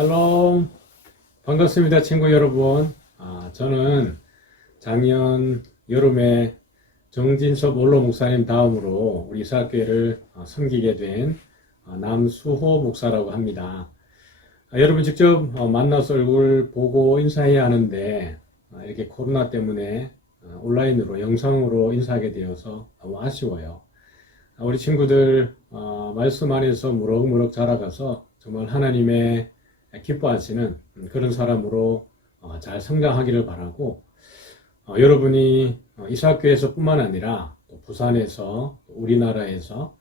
샬롬, 반갑습니다, 친구 여러분. 저는 작년 여름에 정진섭 원로 목사님 다음으로 우리 이사학교회를 섬기게 된 남수호 목사라고 합니다. 여러분 직접 만나서 얼굴 보고 인사해야 하는데 이렇게 코로나 때문에 온라인으로 영상으로 인사하게 되어서 너무 아쉬워요. 우리 친구들 말씀 안에서 무럭무럭 자라가서 정말 하나님의 기뻐하시는 그런 사람으로 잘 성장하기를 바라고, 여러분이 이사학교에서 뿐만 아니라 또 부산에서 또 우리나라에서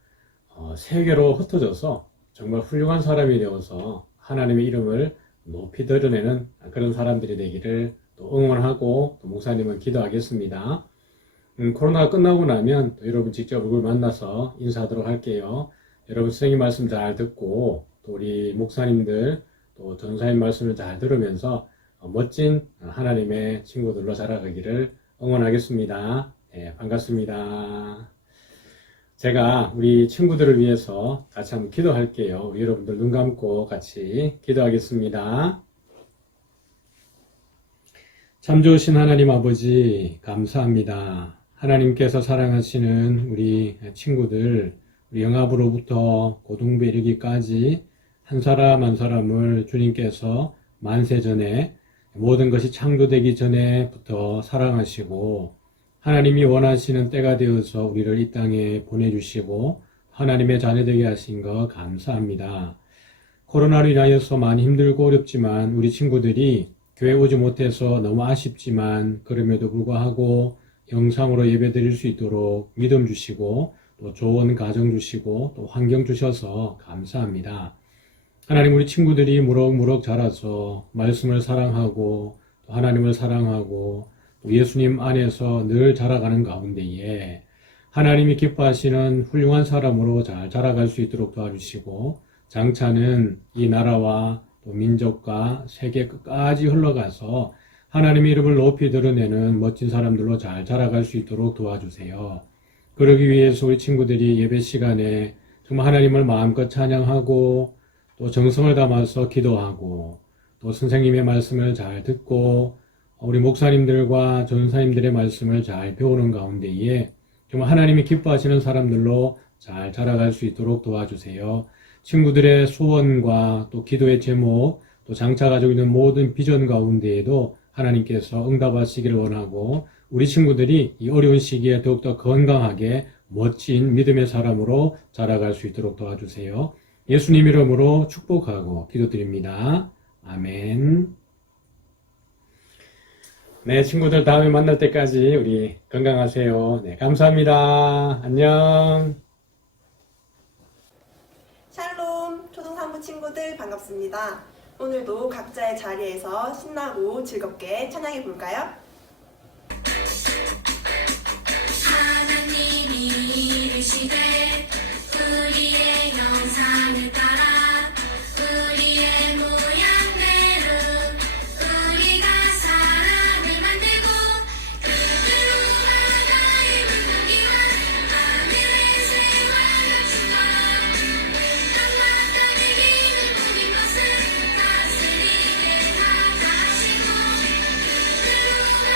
세계로 흩어져서 정말 훌륭한 사람이 되어서 하나님의 이름을 높이 드러내는 그런 사람들이 되기를 또 응원하고 또 목사님은 기도하겠습니다. 코로나가 끝나고 나면 또 여러분 직접 얼굴 만나서 인사하도록 할게요. 여러분 선생님 말씀 잘 듣고 또 우리 목사님들 또 전사님 말씀을 잘 들으면서 멋진 하나님의 친구들로 자라가기를 응원하겠습니다. 네, 반갑습니다. 제가 우리 친구들을 위해서 같이 한번 기도할게요. 우리 여러분들 눈 감고 같이 기도하겠습니다. 참 좋으신 하나님 아버지 감사합니다. 하나님께서 사랑하시는 우리 친구들, 우리 영압으로부터 고등부 이르기까지 한 사람 한 사람을 주님께서 만세전에 모든 것이 창조되기 전에부터 사랑하시고 하나님이 원하시는 때가 되어서 우리를 이 땅에 보내주시고 하나님의 자녀되게 하신 것 감사합니다. 코로나로 인하여서 많이 힘들고 어렵지만 우리 친구들이 교회 오지 못해서 너무 아쉽지만 그럼에도 불구하고 영상으로 예배 드릴 수 있도록 믿음 주시고 또 좋은 가정 주시고 또 환경 주셔서 감사합니다. 하나님, 우리 친구들이 무럭무럭 자라서 말씀을 사랑하고 또 하나님을 사랑하고 또 예수님 안에서 늘 자라가는 가운데에 하나님이 기뻐하시는 훌륭한 사람으로 잘 자라갈 수 있도록 도와주시고 장차는 이 나라와 또 민족과 세계 끝까지 흘러가서 하나님의 이름을 높이 드러내는 멋진 사람들로 잘 자라갈 수 있도록 도와주세요. 그러기 위해서 우리 친구들이 예배 시간에 정말 하나님을 마음껏 찬양하고 또 정성을 담아서 기도하고 또 선생님의 말씀을 잘 듣고 우리 목사님들과 전사님들의 말씀을 잘 배우는 가운데에 정말 하나님이 기뻐하시는 사람들로 잘 자라갈 수 있도록 도와주세요. 친구들의 소원과 또 기도의 제목, 또 장차 가지고 있는 모든 비전 가운데에도 하나님께서 응답하시기를 원하고 우리 친구들이 이 어려운 시기에 더욱더 건강하게 멋진 믿음의 사람으로 자라갈 수 있도록 도와주세요. 예수님 이름으로 축복하고 기도드립니다. 아멘. 네, 친구들 다음에 만날 때까지 우리 건강하세요. 네, 감사합니다. 안녕. 샬롬, 초등산부 친구들 반갑습니다. 오늘도 각자의 자리에서 신나고 즐겁게 찬양해 볼까요? 하나님이 이르시되 우리의 형상을 따라 우리의 모양대로 우리가 사람을 만들고 그들로 바다의 물고기와 하늘의 새와 가축과 땅과 땅의 기는 모든 것을 다스리게 하시고 그들로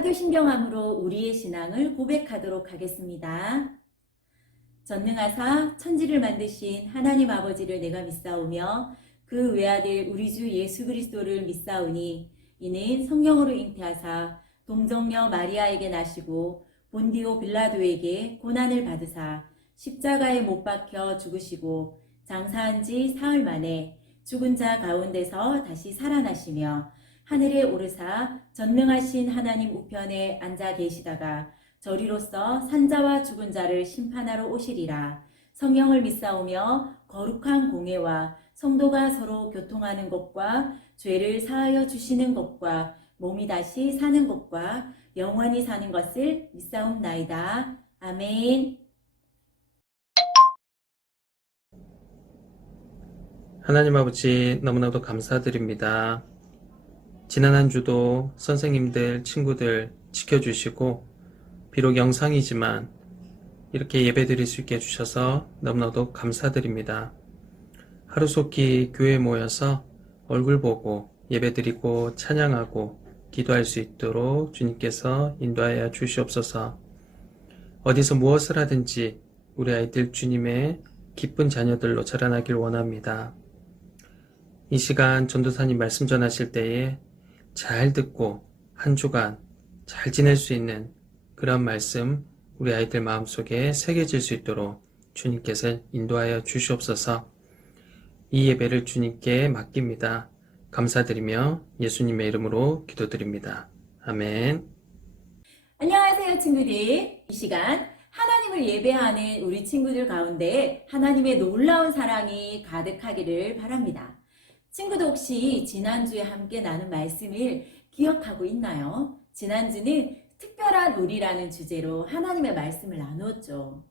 사도신경함으로 우리의 신앙을 고백하도록 하겠습니다. 전능하사 천지를 만드신 하나님 아버지를 내가 믿사오며 그 외아들 우리 주 예수 그리스도를 믿사오니 이는 성령으로 잉태하사 동정녀 마리아에게 나시고 본디오 빌라도에게 고난을 받으사 십자가에 못 박혀 죽으시고 장사한 지 사흘 만에 죽은 자 가운데서 다시 살아나시며 하늘에 오르사 전능하신 하나님 우편에 앉아 계시다가 저리로서 산자와 죽은 자를 심판하러 오시리라. 성령을 믿사오며 거룩한 공회와 성도가 서로 교통하는 것과 죄를 사하여 주시는 것과 몸이 다시 사는 것과 영원히 사는 것을 믿사옵나이다. 아멘. 하나님 아버지 너무나도 감사드립니다. 지난 한 주도 선생님들, 친구들 지켜주시고 비록 영상이지만 이렇게 예배드릴 수 있게 해주셔서 너무나도 감사드립니다. 하루속히 교회에 모여서 얼굴 보고 예배드리고 찬양하고 기도할 수 있도록 주님께서 인도하여 주시옵소서. 어디서 무엇을 하든지 우리 아이들 주님의 기쁜 자녀들로 자라나길 원합니다. 이 시간 전도사님 말씀 전하실 때에 잘 듣고 한 주간 잘 지낼 수 있는 그런 말씀 우리 아이들 마음속에 새겨질 수 있도록 주님께서 인도하여 주시옵소서. 이 예배를 주님께 맡깁니다. 감사드리며 예수님의 이름으로 기도드립니다. 아멘. 안녕하세요, 친구들. 이 시간 하나님을 예배하는 우리 친구들 가운데 하나님의 놀라운 사랑이 가득하기를 바랍니다. 친구도 혹시 지난주에 함께 나눈 말씀을 기억하고 있나요? 지난주는 특별한 우리라는 주제로 하나님의 말씀을 나누었죠.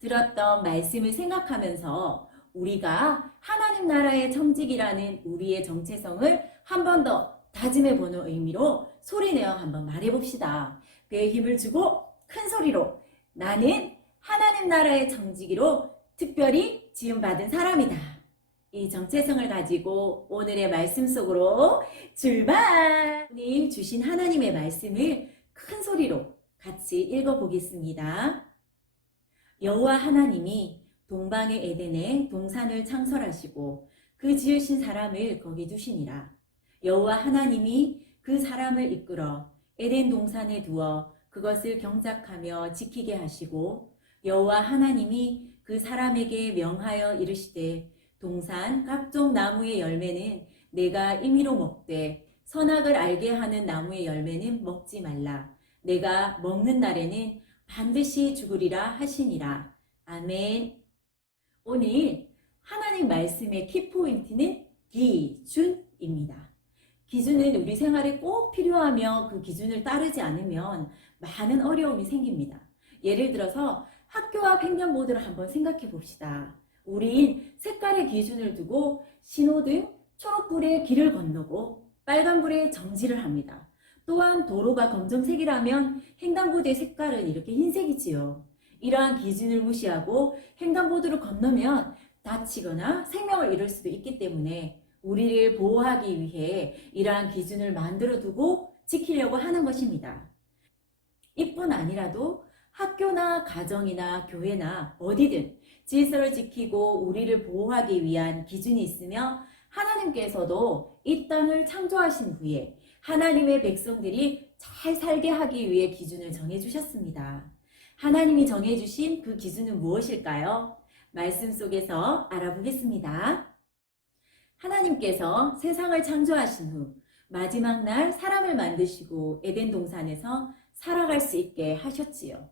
들었던 말씀을 생각하면서 우리가 하나님 나라의 청직이라는 우리의 정체성을 한 번 더 다짐해 보는 의미로 소리내어 한번 말해봅시다. 배에 힘을 주고 큰 소리로 나는 하나님 나라의 청지기로 특별히 지음받은 사람이다. 이 정체성을 가지고 오늘의 말씀 속으로 출발! 오늘 주신 하나님의 말씀을 큰 소리로 같이 읽어보겠습니다. 여호와 하나님이 동방의 에덴에 동산을 창설하시고 그 지으신 사람을 거기 두시니라. 여호와 하나님이 그 사람을 이끌어 에덴 동산에 두어 그것을 경작하며 지키게 하시고 여호와 하나님이 그 사람에게 명하여 이르시되 동산 각종 나무의 열매는 내가 임의로 먹되 선악을 알게 하는 나무의 열매는 먹지 말라. 내가 먹는 날에는 반드시 죽으리라 하시니라. 아멘. 오늘 하나님 말씀의 키포인트는 기준입니다. 기준은 우리 생활에 꼭 필요하며 그 기준을 따르지 않으면 많은 어려움이 생깁니다. 예를 들어서 학교 앞 횡단보도를 한번 생각해 봅시다. 우린 색깔의 기준을 두고 신호등, 초록불에 길을 건너고 빨간불에 정지를 합니다. 또한 도로가 검정색이라면 횡단보도의 색깔은 이렇게 흰색이지요. 이러한 기준을 무시하고 횡단보도를 건너면 다치거나 생명을 잃을 수도 있기 때문에 우리를 보호하기 위해 이러한 기준을 만들어 두고 지키려고 하는 것입니다. 이뿐 아니라도 학교나 가정이나 교회나 어디든 질서를 지키고 우리를 보호하기 위한 기준이 있으며 하나님께서도 이 땅을 창조하신 후에 하나님의 백성들이 잘 살게 하기 위해 기준을 정해주셨습니다. 하나님이 정해주신 그 기준은 무엇일까요? 말씀 속에서 알아보겠습니다. 하나님께서 세상을 창조하신 후 마지막 날 사람을 만드시고 에덴 동산에서 살아갈 수 있게 하셨지요.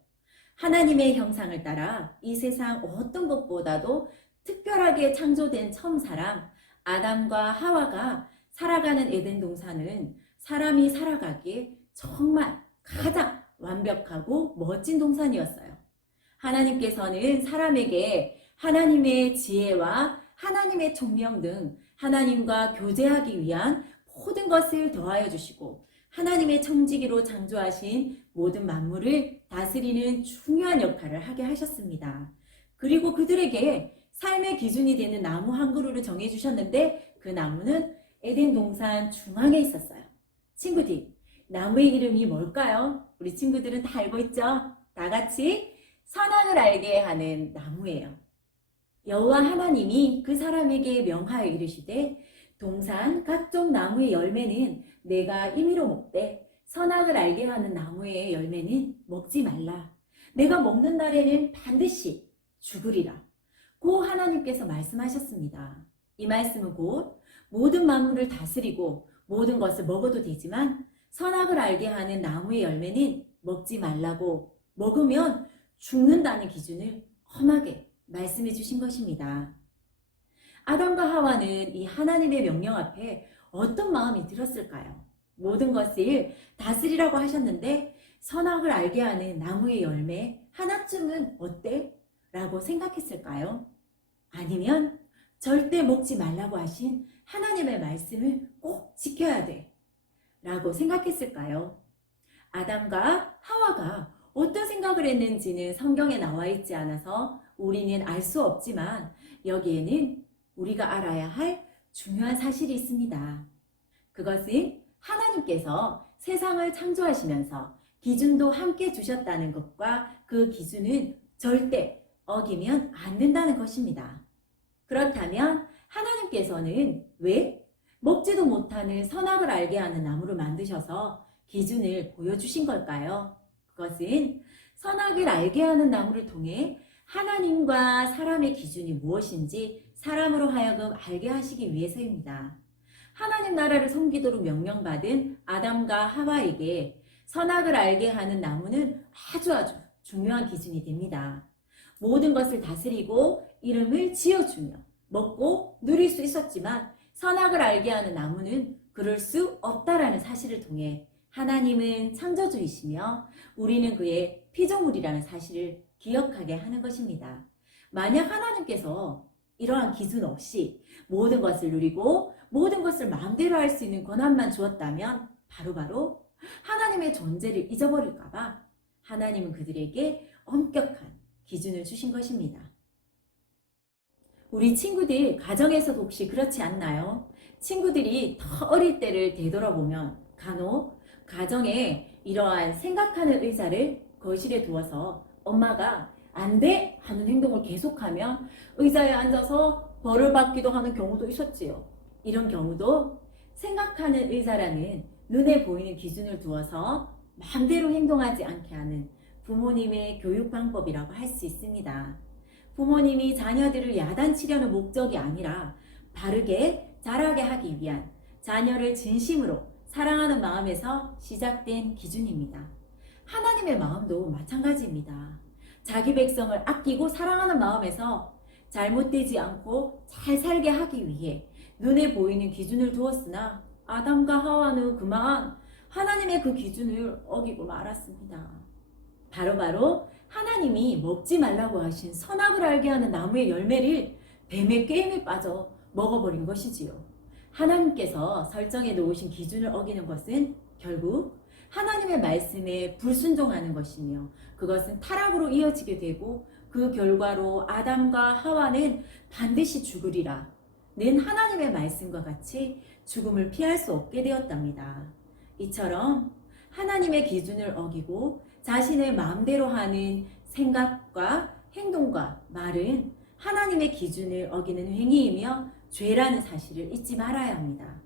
하나님의 형상을 따라 이 세상 어떤 것보다도 특별하게 창조된 처음 사람 아담과 하와가 살아가는 에덴 동산은 사람이 살아가기에 정말 가장 완벽하고 멋진 동산이었어요. 하나님께서는 사람에게 하나님의 지혜와 하나님의 총명 등 하나님과 교제하기 위한 모든 것을 더하여 주시고 하나님의 청지기로 창조하신 모든 만물을 다스리는 중요한 역할을 하게 하셨습니다. 그리고 그들에게 삶의 기준이 되는 나무 한 그루를 정해주셨는데 그 나무는 에덴 동산 중앙에 있었어요. 친구들, 나무의 이름이 뭘까요? 우리 친구들은 다 알고 있죠? 다 같이 선악을 알게 하는 나무예요. 여호와 하나님이 그 사람에게 명하여 이르시되 동산 각종 나무의 열매는 내가 임의로 먹되 선악을 알게 하는 나무의 열매는 먹지 말라. 내가 먹는 날에는 반드시 죽으리라. 고 하나님께서 말씀하셨습니다. 이 말씀은 곧 모든 만물을 다스리고 모든 것을 먹어도 되지만 선악을 알게 하는 나무의 열매는 먹지 말라고, 먹으면 죽는다는 기준을 험하게 말씀해 주신 것입니다. 아담과 하와는 이 하나님의 명령 앞에 어떤 마음이 들었을까요? 모든 것을 다스리라고 하셨는데 선악을 알게 하는 나무의 열매 하나쯤은 어때? 라고 생각했을까요? 아니면 절대 먹지 말라고 하신 하나님의 말씀을 꼭 지켜야 돼 라고 생각했을까요? 아담과 하와가 어떤 생각을 했는지는 성경에 나와 있지 않아서 우리는 알 수 없지만 여기에는 우리가 알아야 할 중요한 사실이 있습니다. 그것은 하나님께서 세상을 창조하시면서 기준도 함께 주셨다는 것과 그 기준은 절대 어기면 안 된다는 것입니다. 그렇다면 하나님께서는 왜 먹지도 못하는 선악을 알게 하는 나무를 만드셔서 기준을 보여주신 걸까요? 그것은 선악을 알게 하는 나무를 통해 하나님과 사람의 기준이 무엇인지 사람으로 하여금 알게 하시기 위해서입니다. 하나님 나라를 섬기도록 명령받은 아담과 하와에게 선악을 알게 하는 나무는 아주 중요한 기준이 됩니다. 모든 것을 다스리고 이름을 지어주며 먹고 누릴 수 있었지만 선악을 알게 하는 나무는 그럴 수 없다라는 사실을 통해 하나님은 창조주이시며 우리는 그의 피조물이라는 사실을 기억하게 하는 것입니다. 만약 하나님께서 이러한 기준 없이 모든 것을 누리고 모든 것을 마음대로 할 수 있는 권한만 주었다면 바로 하나님의 존재를 잊어버릴까봐 하나님은 그들에게 엄격한 기준을 주신 것입니다. 우리 친구들 가정에서도 혹시 그렇지 않나요? 친구들이 더 어릴 때를 되돌아보면 간혹 가정에 이러한 생각하는 의자를 거실에 두어서 엄마가 안 돼! 하는 행동을 계속하면 의자에 앉아서 벌을 받기도 하는 경우도 있었지요. 이런 경우도 생각하는 의자라는 눈에 보이는 기준을 두어서 마음대로 행동하지 않게 하는 부모님의 교육 방법이라고 할 수 있습니다. 부모님이 자녀들을 야단치려는 목적이 아니라 바르게 자라게 하기 위한 자녀를 진심으로 사랑하는 마음에서 시작된 기준입니다. 하나님의 마음도 마찬가지입니다. 자기 백성을 아끼고 사랑하는 마음에서 잘못되지 않고 잘 살게 하기 위해 눈에 보이는 기준을 두었으나 아담과 하와는 그만 하나님의 그 기준을 어기고 말았습니다. 바로 하나님이 먹지 말라고 하신 선악을 알게 하는 나무의 열매를 뱀의 게임에 빠져 먹어버린 것이지요. 하나님께서 설정해 놓으신 기준을 어기는 것은 결국 하나님의 말씀에 불순종하는 것이며 그것은 타락으로 이어지게 되고 그 결과로 아담과 하와는 반드시 죽으리라 는 하나님의 말씀과 같이 죽음을 피할 수 없게 되었답니다. 이처럼 하나님의 기준을 어기고 자신의 마음대로 하는 생각과 행동과 말은 하나님의 기준을 어기는 행위이며 죄라는 사실을 잊지 말아야 합니다.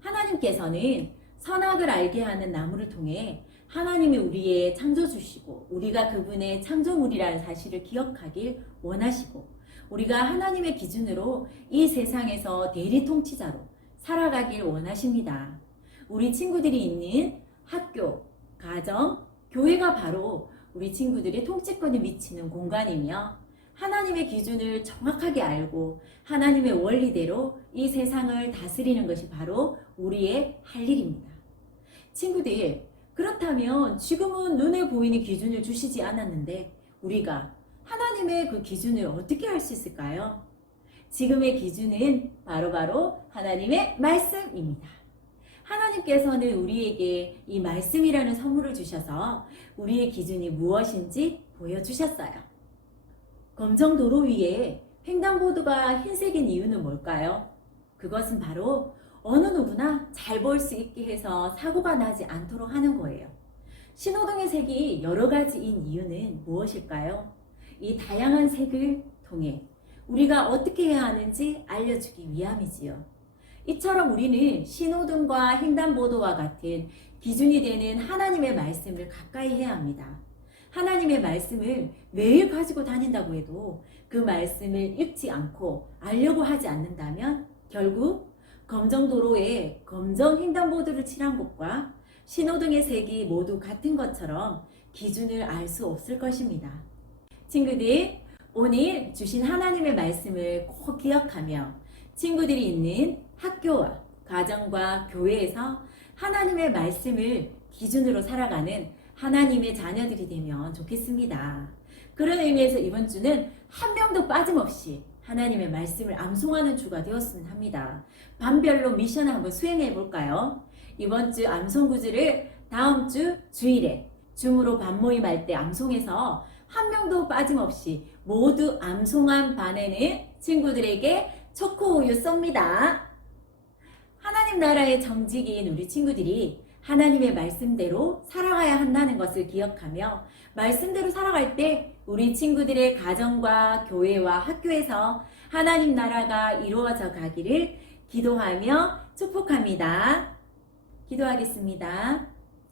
하나님께서는 선악을 알게 하는 나무를 통해 하나님이 우리의 창조주시고 우리가 그분의 창조물이라는 사실을 기억하길 원하시고 우리가 하나님의 기준으로 이 세상에서 대리 통치자로 살아가길 원하십니다. 우리 친구들이 있는 학교, 가정, 교회가 바로 우리 친구들이 통치권이 미치는 공간이며 하나님의 기준을 정확하게 알고 하나님의 원리대로 이 세상을 다스리는 것이 바로 우리의 할 일입니다. 친구들, 그렇다면 지금은 눈에 보이는 기준을 주시지 않았는데 우리가 하나님의 그 기준을 어떻게 할 수 있을까요? 지금의 기준은 바로 하나님의 말씀입니다. 하나님께서는 우리에게 이 말씀이라는 선물을 주셔서 우리의 기준이 무엇인지 보여주셨어요. 검정 도로 위에 횡단보도가 흰색인 이유는 뭘까요? 그것은 바로 어느 누구나 잘 볼 수 있게 해서 사고가 나지 않도록 하는 거예요. 신호등의 색이 여러 가지인 이유는 무엇일까요? 이 다양한 색을 통해 우리가 어떻게 해야 하는지 알려주기 위함이지요. 이처럼 우리는 신호등과 횡단보도와 같은 기준이 되는 하나님의 말씀을 가까이 해야 합니다. 하나님의 말씀을 매일 가지고 다닌다고 해도 그 말씀을 읽지 않고 알려고 하지 않는다면 결국 검정도로에 검정 횡단보도를 칠한 곳과 신호등의 색이 모두 같은 것처럼 기준을 알 수 없을 것입니다. 친구들, 오늘 주신 하나님의 말씀을 꼭 기억하며 친구들이 있는 학교와 가정과 교회에서 하나님의 말씀을 기준으로 살아가는 하나님의 자녀들이 되면 좋겠습니다. 그런 의미에서 이번 주는 한 명도 빠짐없이 하나님의 말씀을 암송하는 주가 되었으면 합니다. 반별로 미션을 한번 수행해 볼까요? 이번 주 암송 구절을 다음 주 주일에 줌으로 반모임할 때 암송해서 한 명도 빠짐없이 모두 암송한 반에는 친구들에게 초코우유 쏩니다. 하나님 나라의 정직인 우리 친구들이 하나님의 말씀대로 살아가야 한다는 것을 기억하며 말씀대로 살아갈 때 우리 친구들의 가정과 교회와 학교에서 하나님 나라가 이루어져 가기를 기도하며 축복합니다. 기도하겠습니다.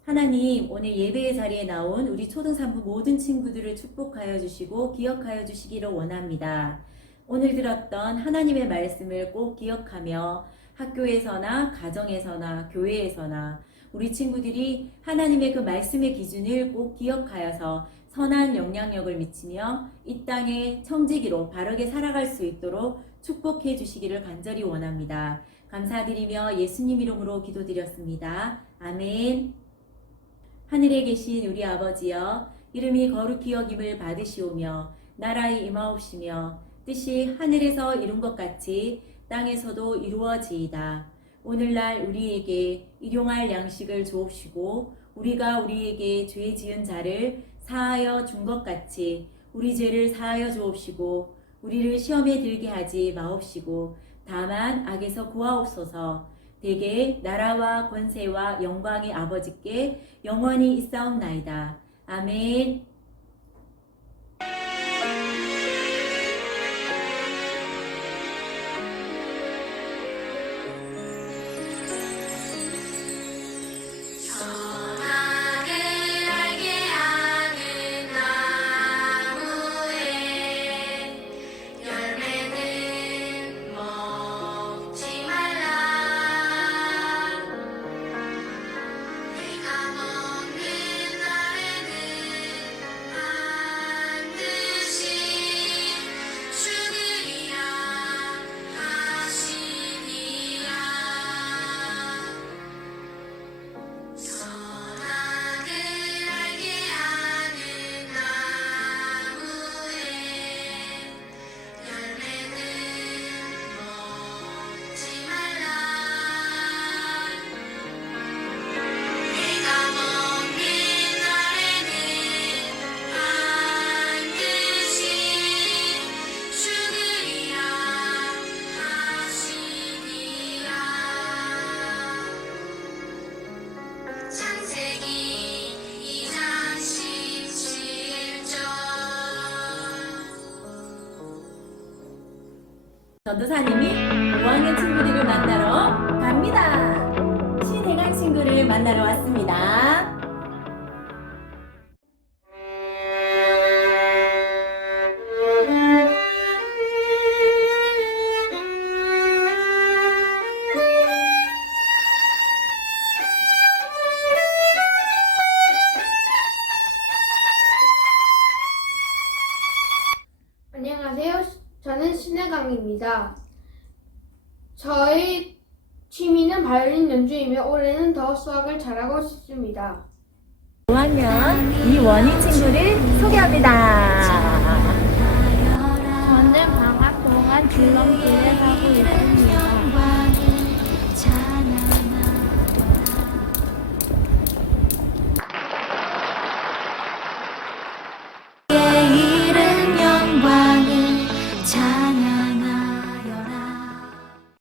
하나님, 오늘 예배의 자리에 나온 우리 초등산부 모든 친구들을 축복하여 주시고 기억하여 주시기를 원합니다. 오늘 들었던 하나님의 말씀을 꼭 기억하며 학교에서나 가정에서나 교회에서나 우리 친구들이 하나님의 그 말씀의 기준을 꼭 기억하여서 선한 영향력을 미치며 이 땅의 청지기로 바르게 살아갈 수 있도록 축복해 주시기를 간절히 원합니다. 감사드리며 예수님 이름으로 기도드렸습니다. 아멘. 하늘에 계신 우리 아버지여, 이름이 거룩히 여김을 받으시오며 나라의 임하옵시며 뜻이 하늘에서 이룬 것 같이 땅에서도 이루어지이다. 오늘날 우리에게 일용할 양식을 주옵시고 우리가 우리에게 죄 지은 자를 사하여 준 것 같이 우리 죄를 사하여 주옵시고 우리를 시험에 들게 하지 마옵시고 다만 악에서 구하옵소서. 대개 나라와 권세와 영광의 아버지께 영원히 있사옵나이다. 아멘. 선악을 알게 하는 나무에 열매는 먹지 말라. 내가 먹는 날에는 반드시 죽으리라 하시니라. 선악을 알게 하는 나무에 열매는 먹지 말라. 내가 먹는 날에는 반드시 죽으리라 하시니라. 창세기 2장 17절. 전도사님이 5학년 친구들을 만나러 갑니다. 신혜강 친구를 만나러 왔습니다. 안녕하세요. 저는 신혜강입니다. 저의 취미는 바이올린 연주이며 올해는 더 수학을 잘하고 싶습니다. 5학년 이원희 친구를 소개합니다. 저는 방학 동안 줄넘기를